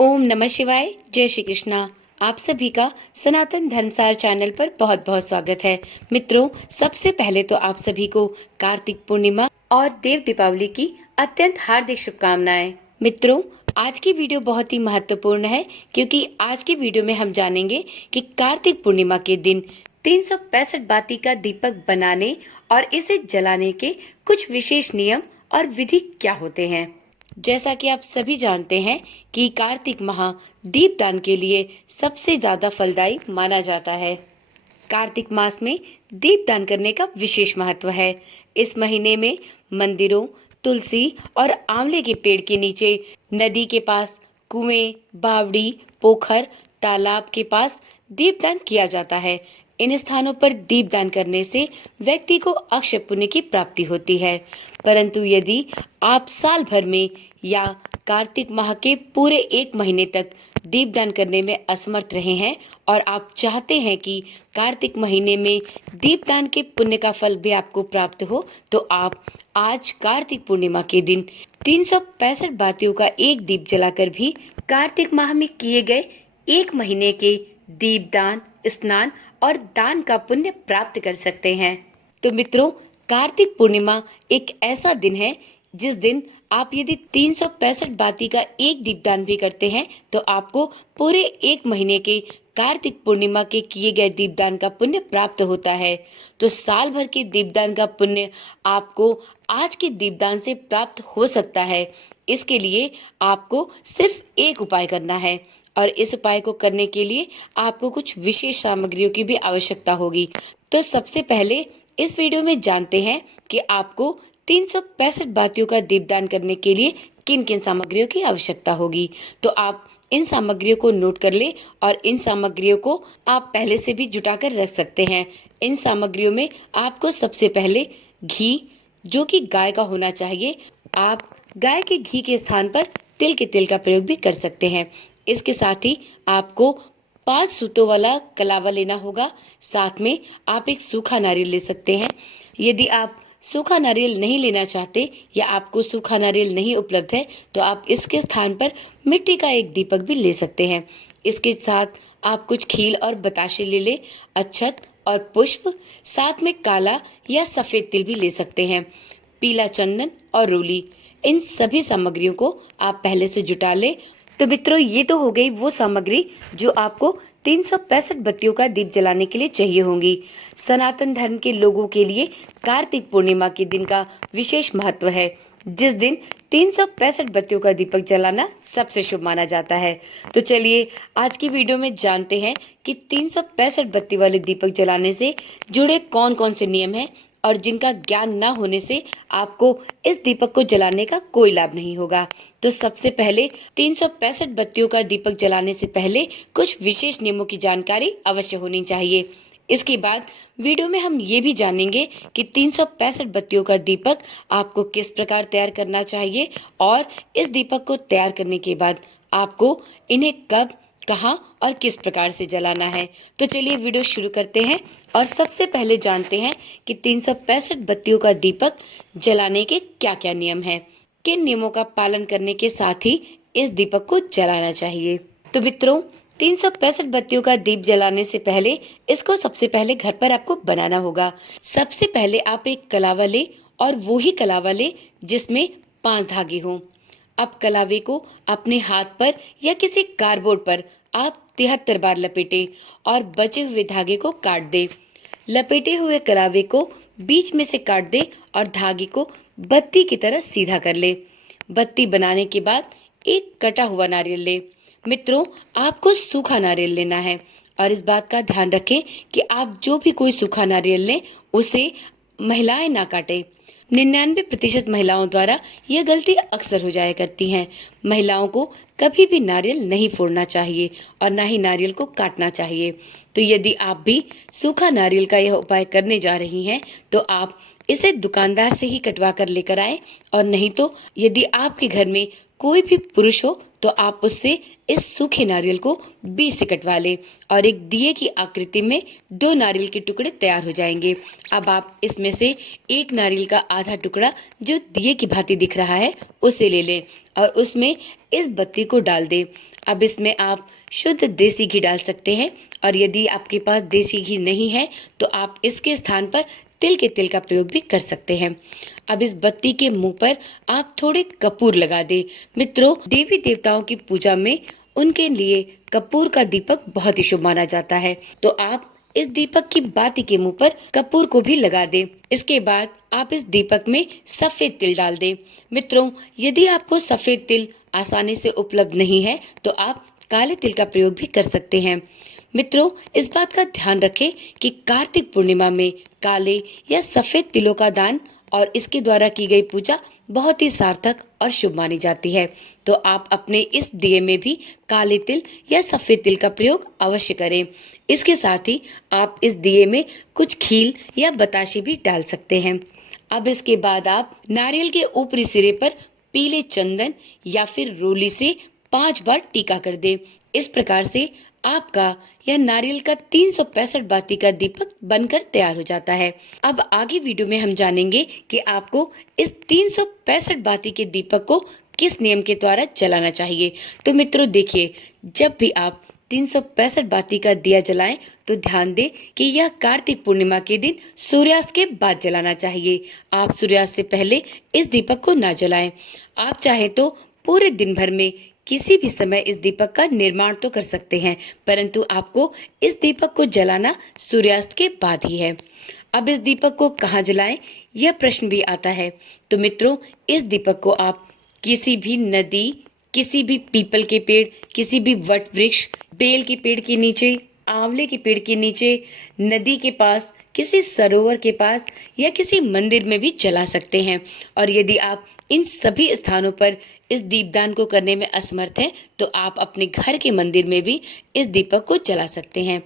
ओम नमः शिवाय। जय श्री कृष्णा। आप सभी का सनातन धर्मसार चैनल पर बहुत बहुत स्वागत है। मित्रों, सबसे पहले तो आप सभी को कार्तिक पूर्णिमा और देव दीपावली की अत्यंत हार्दिक शुभकामनाएं। मित्रों, आज की वीडियो बहुत ही महत्वपूर्ण है क्योंकि आज की वीडियो में हम जानेंगे कि कार्तिक पूर्णिमा के दिन 365 बाती का दीपक बनाने और इसे जलाने के कुछ विशेष नियम और विधि क्या होते हैं। जैसा कि आप सभी जानते हैं कि कार्तिक माह दीपदान के लिए सबसे ज्यादा फलदायी माना जाता है। कार्तिक मास में दीपदान करने का विशेष महत्व है। इस महीने में मंदिरों, तुलसी और आंवले के पेड़ के नीचे, नदी के पास, कुएं, बावड़ी, पोखर, तालाब के पास दीपदान किया जाता है। इन स्थानों पर दीपदान करने से व्यक्ति को अक्षय पुण्य की प्राप्ति होती है। परंतु यदि आप साल भर में या कार्तिक माह के पूरे एक महीने तक दीपदान करने में असमर्थ रहे हैं और आप चाहते हैं कि कार्तिक महीने में दीपदान के पुण्य का फल भी आपको प्राप्त हो, तो आप आज कार्तिक पूर्णिमा के दिन 365 बातियों का एक दीप जलाकर भी कार्तिक माह में किए गए एक महीने के दीपदान, स्नान और दान का पुण्य प्राप्त कर सकते हैं। तो मित्रों, कार्तिक पूर्णिमा एक ऐसा दिन है जिस दिन आप यदि 365 बाती का एक दीपदान भी करते हैं तो आपको पूरे एक महीने के कार्तिक पूर्णिमा के किए गए दीपदान का पुण्य प्राप्त होता है। तो साल भर के दीपदान का पुण्य आपको आज के दीपदान से प्राप्त हो सकता है। इसके लिए आपको सिर्फ एक उपाय करना है और इस उपाय को करने के लिए आपको कुछ विशेष सामग्रियों की भी आवश्यकता होगी। तो सबसे पहले इस वीडियो में जानते हैं कि आपको 365 बातियों का दीपदान करने के लिए किन किन सामग्रियों की आवश्यकता होगी। तो आप इन सामग्रियों को नोट कर ले और इन सामग्रियों को आप पहले से भी जुटा कर रख सकते हैं। इन सामग्रियों में आपको सबसे पहले घी, जो कि गाय का होना चाहिए। आप गाय के घी के स्थान पर तिल के तेल का प्रयोग भी कर सकते हैं। इसके साथ ही आपको 5 सूतों वाला कलावा लेना होगा। साथ में आप एक सूखा नारियल ले सकते हैं। यदि आप सूखा नारियल नहीं लेना चाहते या आपको सूखा नारियल नहीं उपलब्ध है तो आप इसके स्थान पर मिट्टी का एक दीपक भी ले सकते हैं। इसके साथ आप कुछ खील और बताशे ले ले, अक्षत और पुष्प, साथ में काला या सफेद तिल भी ले सकते हैं, पीला चंदन और रोली। इन सभी सामग्रियों को आप पहले से जुटा ले। तो मित्रों, ये तो हो गई वो सामग्री जो आपको 365 बत्तियों का दीप जलाने के लिए चाहिए होंगी। सनातन धर्म के लोगों के लिए कार्तिक पूर्णिमा के दिन का विशेष महत्व है, जिस दिन 365 बत्तियों का दीपक जलाना सबसे शुभ माना जाता है। तो चलिए आज की वीडियो में जानते हैं कि 365 बत्ती वाले दीपक जलाने से जुड़े कौन कौन से नियम हैं और जिनका ज्ञान न होने से आपको इस दीपक को जलाने का कोई लाभ नहीं होगा। तो सबसे पहले 365 बत्तियों का दीपक जलाने से पहले कुछ विशेष नियमों की जानकारी अवश्य होनी चाहिए। इसके बाद वीडियो में हम ये भी जानेंगे कि 365 बत्तियों का दीपक आपको किस प्रकार तैयार करना चाहिए और इस दीपक को तैयार करने के बाद आपको इन्हें कब, कहाँ और किस प्रकार से जलाना है। तो चलिए वीडियो शुरू करते हैं और सबसे पहले जानते हैं कि 365 बत्तियों का दीपक जलाने के क्या क्या नियम हैं, किन नियमों का पालन करने के साथ ही इस दीपक को जलाना चाहिए। तो मित्रों, 365 बत्तियों का दीप जलाने से पहले इसको सबसे पहले घर पर आपको बनाना होगा। सबसे पहले आप एक कलावा ले और वो ही कलावा ले जिसमें 5 धागे हों। अब कलावे को अपने हाथ पर या किसी कार्डबोर्ड पर आप 73 बार लपेटें और बचे हुए धागे को काट दें। लपेटे हुए कलावे को बीच में से काट दें और धागे को बत्ती की तरह सीधा कर ले। बत्ती बनाने के बाद एक कटा हुआ नारियल ले। मित्रों, आपको सूखा नारियल लेना है और इस बात का ध्यान रखें कि आप जो भी कोई सूखा नारियल लें उसे महिलाएं ना काटें। 99% महिलाओं द्वारा यह गलती अक्सर हो जाया करती हैं। महिलाओं को कभी भी नारियल नहीं फोड़ना चाहिए और ना ही नारियल को काटना चाहिए। तो यदि आप भी सूखा नारियल का यह उपाय करने जा रही हैं तो आप इसे दुकानदार से ही कटवा कर लेकर आए, और नहीं तो यदि आपके घर में कोई भी पुरुष हो तो आप उससे इस सूखे नारियल को बीच से कटवा लें और एक दिए की आकृति में 2 नारियल के टुकड़े तैयार हो जाएंगे। अब आप इसमें से एक नारियल का आधा टुकड़ा जो दिए की भांति दिख रहा है उसे ले लें और उसमें इस बत्ती को डाल दें। अब इसमें आप शुद्ध देसी घी डाल सकते हैं और यदि आपके पास देसी घी नहीं है तो आप इसके स्थान पर तिल के तेल का प्रयोग भी कर सकते हैं। अब इस बत्ती के मुंह पर आप थोड़े कपूर लगा दें। मित्रों, देवी देवताओं की पूजा में उनके लिए कपूर का दीपक बहुत ही शुभ माना जाता है, तो आप इस दीपक की बाती के मुंह पर कपूर को भी लगा दें। इसके बाद आप इस दीपक में सफेद तिल डाल दें। मित्रों, यदि आपको सफेद तिल आसानी से उपलब्ध नहीं है तो आप काले तिल का प्रयोग भी कर सकते हैं। मित्रों, इस बात का ध्यान रखें कि कार्तिक पूर्णिमा में काले या सफेद तिलों का दान और इसके द्वारा की गई पूजा बहुत ही सार्थक और शुभ मानी जाती है, तो आप अपने इस दिए में भी काले तिल या सफेद तिल का प्रयोग अवश्य करें। इसके साथ ही आप इस दिए में कुछ खील या बताशे भी डाल सकते हैं। अब इसके बाद आप नारियल के ऊपरी सिरे पर पीले चंदन या फिर रोली से 5 बार टीका कर दे। इस प्रकार से आपका यह नारियल का 365 बाती का दीपक बनकर तैयार हो जाता है। अब आगे वीडियो में हम जानेंगे कि आपको इस 365 बाती के दीपक को किस नियम के द्वारा जलाना चाहिए। तो मित्रों देखिए, जब भी आप 365 बाती का दिया जलाएं तो ध्यान दें कि यह कार्तिक पूर्णिमा के दिन सूर्यास्त के बाद जलाना चाहिए। आप सूर्यास्त से पहले इस दीपक को ना जलाएं। आप चाहे तो पूरे दिन भर में किसी भी समय इस दीपक का निर्माण तो कर सकते हैं, परंतु आपको इस दीपक को जलाना सूर्यास्त के बाद ही है। अब इस दीपक को कहाँ जलाएं, यह प्रश्न भी आता है। तो मित्रों, इस दीपक को आप किसी भी नदी, किसी भी पीपल के पेड़, किसी भी वट वृक्ष, बेल के पेड़ के नीचे, आंवले के पेड़ के नीचे, नदी के पास, किसी सरोवर के पास या किसी मंदिर में भी जला सकते हैं। और यदि आप इन सभी स्थानों पर इस दीपदान को करने में असमर्थ हैं तो आप अपने घर के मंदिर में भी इस दीपक को जला सकते हैं।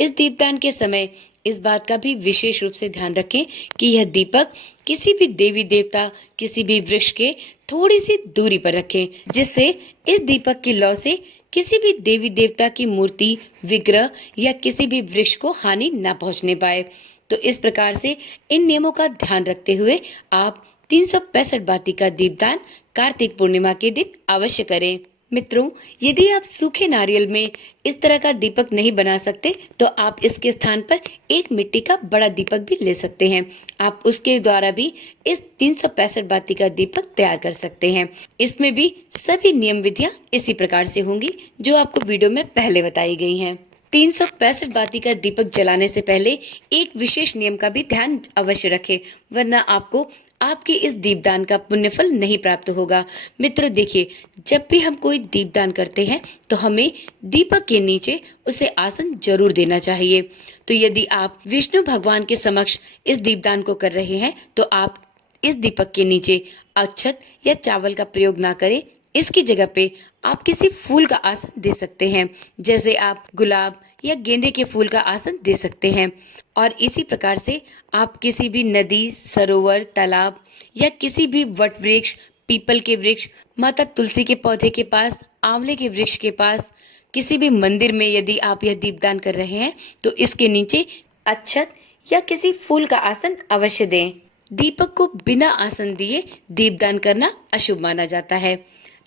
इस दीपदान के समय इस बात का भी विशेष रूप से ध्यान रखें कि यह दीपक किसी भी देवी देवता, किसी भी वृक्ष के थोड़ी सी दूरी पर रखें, जिससे इस दीपक की लौ से किसी भी देवी देवता की मूर्ति, विग्रह या किसी भी वृक्ष को हानि न पहुंचने पाए। तो इस प्रकार से इन नियमों का ध्यान रखते हुए आप 365 बाती का दीपदान कार्तिक पूर्णिमा के दिन अवश्य करें। मित्रों, यदि आप सूखे नारियल में इस तरह का दीपक नहीं बना सकते तो आप इसके स्थान पर एक मिट्टी का बड़ा दीपक भी ले सकते हैं। आप उसके द्वारा भी इस 365 बाती का दीपक तैयार कर सकते हैं। इसमें भी सभी नियम विधियां इसी प्रकार से होंगी जो आपको वीडियो में पहले बताई गई हैं। 365 बाती का दीपक जलाने से पहले एक विशेष नियम का भी ध्यान अवश्य रखें, वरना आपको आपके इस दीपदान का पुण्यफल नहीं प्राप्त होगा। मित्रों देखिए, जब भी हम कोई दीपदान करते हैं तो हमें दीपक के नीचे उसे आसन जरूर देना चाहिए। तो यदि आप विष्णु भगवान के समक्ष इस दीपदान को कर रहे हैं तो आप इस दीपक के नीचे अक्षत या चावल का प्रयोग ना करें। इसकी जगह पे आप किसी फूल का आसन दे सकते हैं, जैसे आप गुलाब या गेंदे के फूल का आसन दे सकते हैं। और इसी प्रकार से आप किसी भी नदी, सरोवर, तालाब या किसी भी वट वृक्ष, पीपल के वृक्ष, माता तुलसी के पौधे के पास, आंवले के वृक्ष के पास, किसी भी मंदिर में यदि आप यह दीपदान कर रहे हैं तो इसके नीचे अक्षत या किसी फूल का आसन अवश्य दें। दीपक को बिना आसन दिए दीपदान करना अशुभ माना जाता है।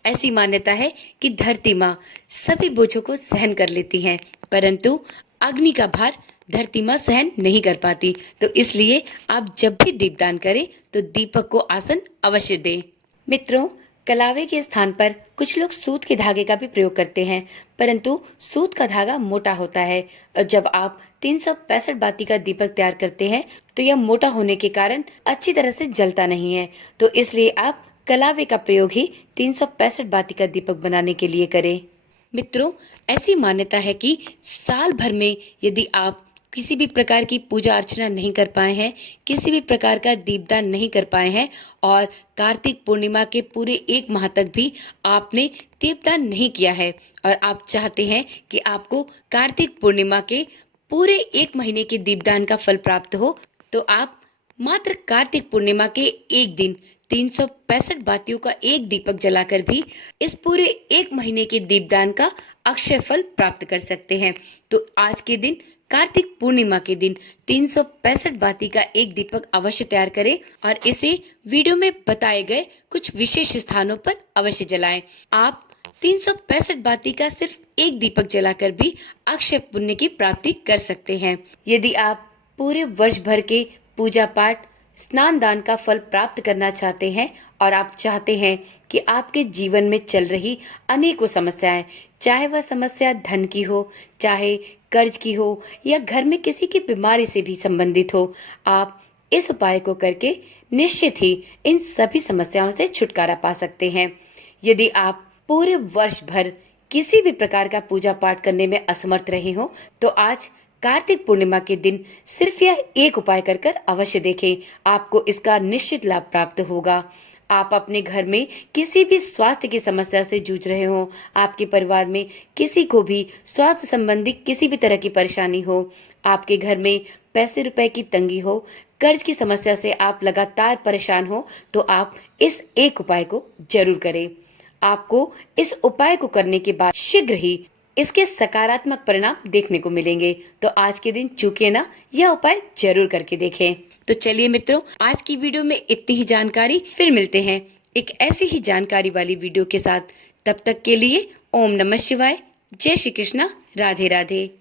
ऐसी मान्यता है कि धरती माँ सभी बोझों को सहन कर लेती हैं, परंतु अग्नि का भार धरती माँ सहन नहीं कर पाती। तो इसलिए आप जब भी दीपदान करें तो दीपक को आसन अवश्य दें। मित्रों, कलावे के स्थान पर कुछ लोग सूत के धागे का भी प्रयोग करते हैं, परंतु सूत का धागा मोटा होता है और जब आप 365 बाती का दीपक तैयार करते हैं तो यह मोटा होने के कारण अच्छी तरह से जलता नहीं है। तो इसलिए आप कलावे का प्रयोग ही 365 बाती का दीपक बनाने के लिए करें। मित्रों, ऐसी मान्यता है कि साल भर में यदि आप किसी भी प्रकार की पूजा अर्चना नहीं कर पाए हैं, किसी भी प्रकार का दीपदान नहीं कर पाए हैं और कार्तिक पूर्णिमा के पूरे 1 माह तक भी आपने दीपदान नहीं किया है और आप चाहते हैं कि आपको कार्तिक पूर्णिमा के पूरे 1 महीने के दीपदान का फल प्राप्त हो, तो आप मात्र कार्तिक पूर्णिमा के एक दिन 365 बातियों का एक दीपक जलाकर भी इस पूरे एक महीने के दीपदान का अक्षय फल प्राप्त कर सकते हैं। तो आज के दिन, कार्तिक पूर्णिमा के दिन 365 बाती का एक दीपक अवश्य तैयार करें और इसे वीडियो में बताए गए कुछ विशेष स्थानों पर अवश्य जलाएं। आप 365 बाती का सिर्फ एक दीपक जलाकर भी अक्षय पुण्य की प्राप्ति कर सकते हैं। यदि आप पूरे वर्ष भर के पूजा पाठ, स्नान दान का फल प्राप्त करना चाहते हैं और आप चाहते हैं कि आपके जीवन में चल रही अनेकों समस्याएं, चाहे वह समस्या धन की हो, चाहे कर्ज की हो या घर में किसी की बीमारी से भी संबंधित हो, आप इस उपाय को करके निश्चित ही इन सभी समस्याओं से छुटकारा पा सकते हैं। यदि आप पूरे वर्ष भर किसी भी प्रकार का पूजा पाठ करने में असमर्थ रहे हो, तो आज कार्तिक पूर्णिमा के दिन सिर्फ यह एक उपाय कर कर अवश्य देखें, आपको इसका निश्चित लाभ प्राप्त होगा। आप अपने घर में किसी भी स्वास्थ्य की समस्या से जूझ रहे हो, आपके परिवार में किसी को भी स्वास्थ्य संबंधी किसी भी तरह की परेशानी हो, आपके घर में पैसे रुपए की तंगी हो, कर्ज की समस्या से आप लगातार परेशान हो, तो आप इस एक उपाय को जरूर करें। आपको इस उपाय को करने के बाद शीघ्र ही इसके सकारात्मक परिणाम देखने को मिलेंगे। तो आज के दिन चूकिए ना, यह उपाय जरूर करके देखें। तो चलिए मित्रों, आज की वीडियो में इतनी ही जानकारी। फिर मिलते हैं एक ऐसी ही जानकारी वाली वीडियो के साथ। तब तक के लिए ओम नमः शिवाय, जय श्री कृष्णा, राधे राधे।